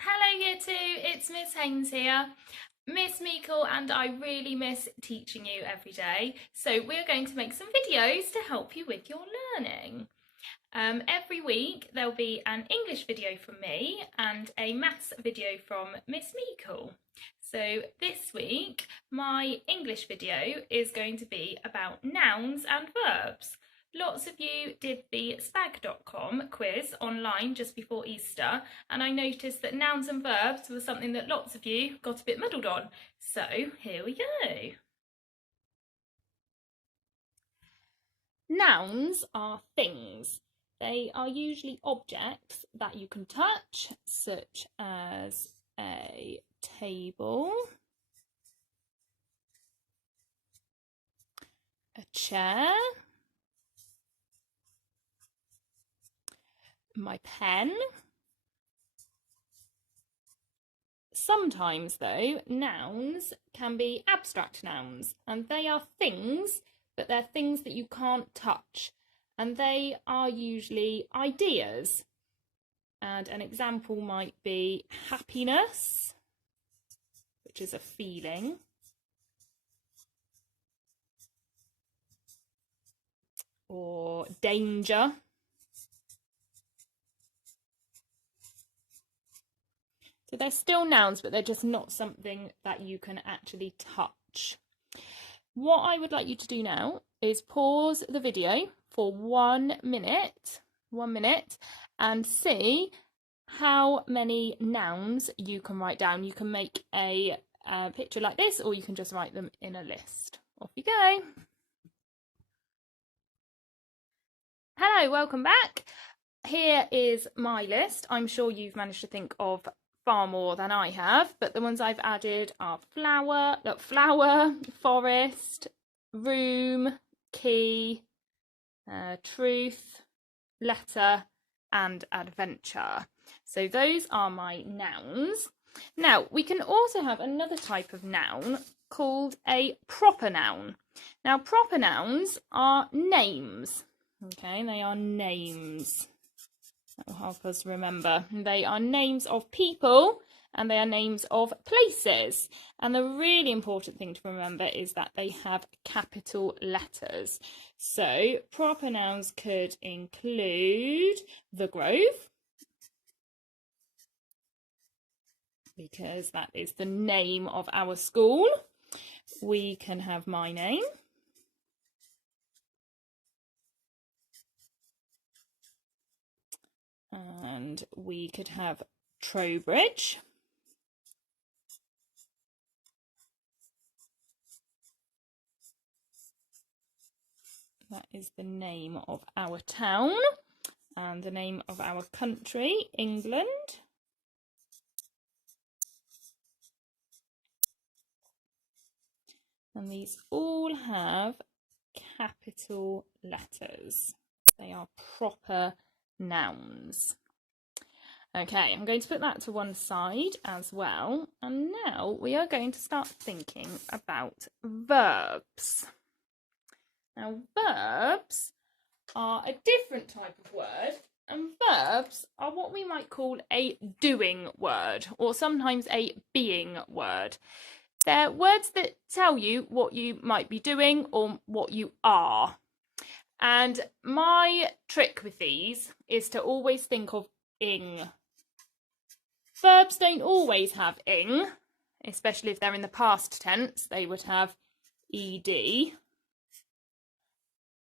Hello Year 2, it's Miss Haines here. Miss Meikle and I really miss teaching you every day, so we're going to make some videos to help you with your learning. Every week there'll be an English video from me and a maths video from Miss Meikle. So this week my English video is going to be about nouns and verbs. Lots of you did the spag.com quiz online just before Easter, and I noticed that nouns and verbs was something that lots of you got a bit muddled on. So here we go. Nouns are things. They are usually objects that you can touch, such as a table, a chair, my pen. Sometimes though, nouns can be abstract nouns, and they are things, but they're things that you can't touch, and they are usually ideas. And an example might be happiness, which is a feeling, or danger. So they're still nouns, but they're just not something that you can actually touch. What I would like you to do now is pause the video for 1 minute, and see how many nouns you can write down. You can make a picture like this, or you can just write them in a list. Off you go. Hello, welcome back. Here is my list. I'm sure you've managed to think of far more than I have, but the ones I've added are flower, forest, room, key, truth, letter, and adventure. So those are my nouns. Now, we can also have another type of noun called a proper noun. Now, proper nouns are names. Okay, they are names. That will help us remember. They are names of people and they are names of places. And the really important thing to remember is that they have capital letters. So proper nouns could include the Grove, because that is the name of our school. We can have my name. And we could have Trowbridge. That is the name of our town and the name of our country, England. And these all have capital letters. They are proper nouns. Okay, I'm going to put that to one side as well. And now we are going to start thinking about verbs. Now, verbs are a different type of word, and verbs are what we might call a doing word, or sometimes a being word. They're words that tell you what you might be doing or what you are. And my trick with these is to always think of ing. Verbs don't always have ing, especially if they're in the past tense, they would have ed.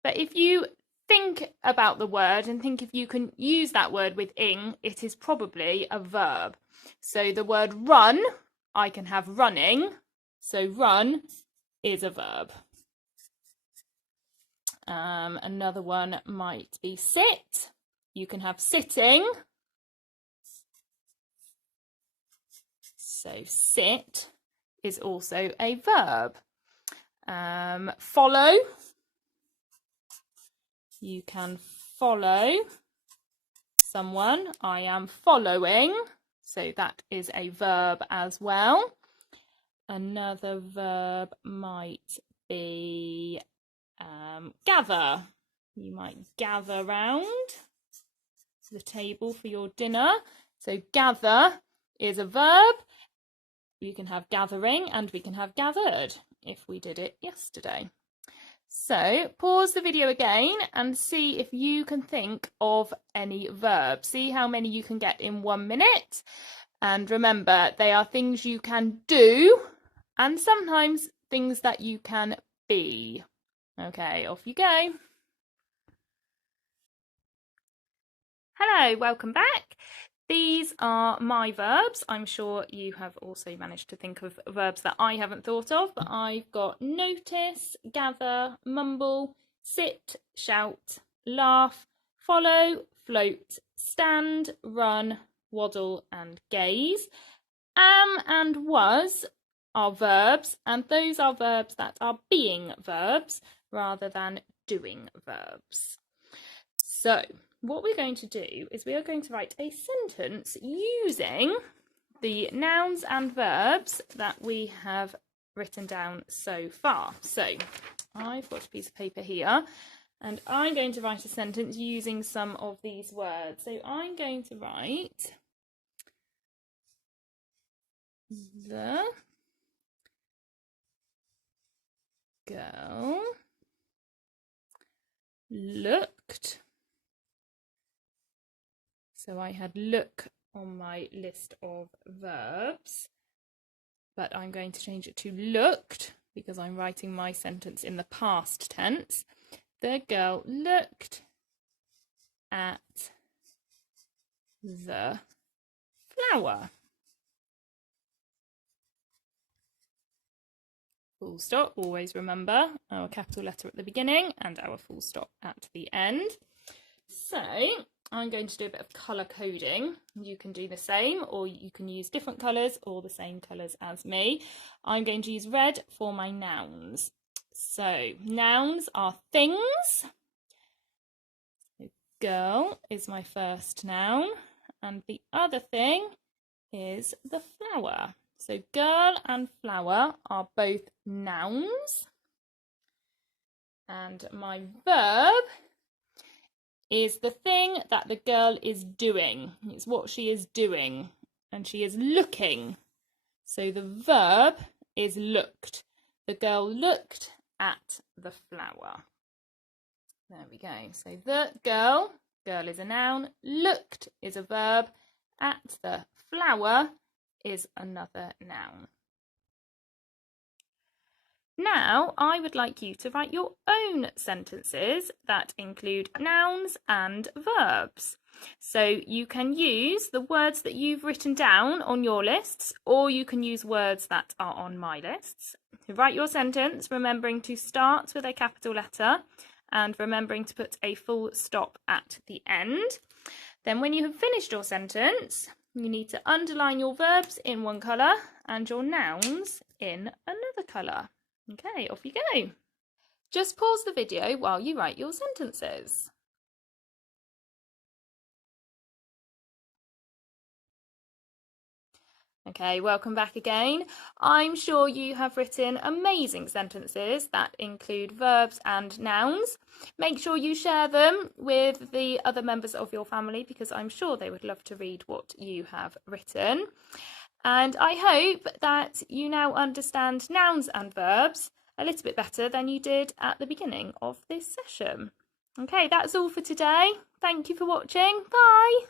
But if you think about the word and think if you can use that word with ing, it is probably a verb. So the word run, I can have running, so run is a verb. Another one might be sit. You can have sitting. So sit is also a verb. Follow. You can follow someone. I am following. So that is a verb as well. Another verb might be gather. You might gather round the table for your dinner. So gather is a verb. You can have gathering and we can have gathered if we did it yesterday. So pause the video again and see if you can think of any verbs. See how many you can get in 1 minute. And remember, they are things you can do and sometimes things that you can be. Okay, off you go. Hello, welcome back. These are my verbs. I'm sure you have also managed to think of verbs that I haven't thought of, but I've got notice, gather, mumble, sit, shout, laugh, follow, float, stand, run, waddle and gaze. Am and was are verbs, and those are verbs that are being verbs rather than doing verbs. So what we're going to do is we are going to write a sentence using the nouns and verbs that we have written down so far. So I've got a piece of paper here and I'm going to write a sentence using some of these words. So I'm going to write the girl looked. So I had look on my list of verbs, but I'm going to change it to looked because I'm writing my sentence in the past tense. The girl looked at the flower. Full stop, always remember our capital letter at the beginning and our full stop at the end. So I'm going to do a bit of colour coding. You can do the same, or you can use different colours or the same colours as me. I'm going to use red for my nouns. So nouns are things. Girl is my first noun, and the other thing is the flower. So girl and flower are both nouns, and my verb is the thing that the girl is doing. It's what she is doing, and she is looking. So the verb is looked. The girl looked at the flower. There we go. So the girl is a noun, looked is a verb, at the flower is another noun. Now, I would like you to write your own sentences that include nouns and verbs. So you can use the words that you've written down on your lists, or you can use words that are on my lists. Write your sentence, remembering to start with a capital letter and remembering to put a full stop at the end. Then when you have finished your sentence, you need to underline your verbs in one colour and your nouns in another colour. Okay, off you go. Just pause the video while you write your sentences. Okay, welcome back again. I'm sure you have written amazing sentences that include verbs and nouns. Make sure you share them with the other members of your family because I'm sure they would love to read what you have written. And I hope that you now understand nouns and verbs a little bit better than you did at the beginning of this session. Okay, that's all for today. Thank you for watching. Bye.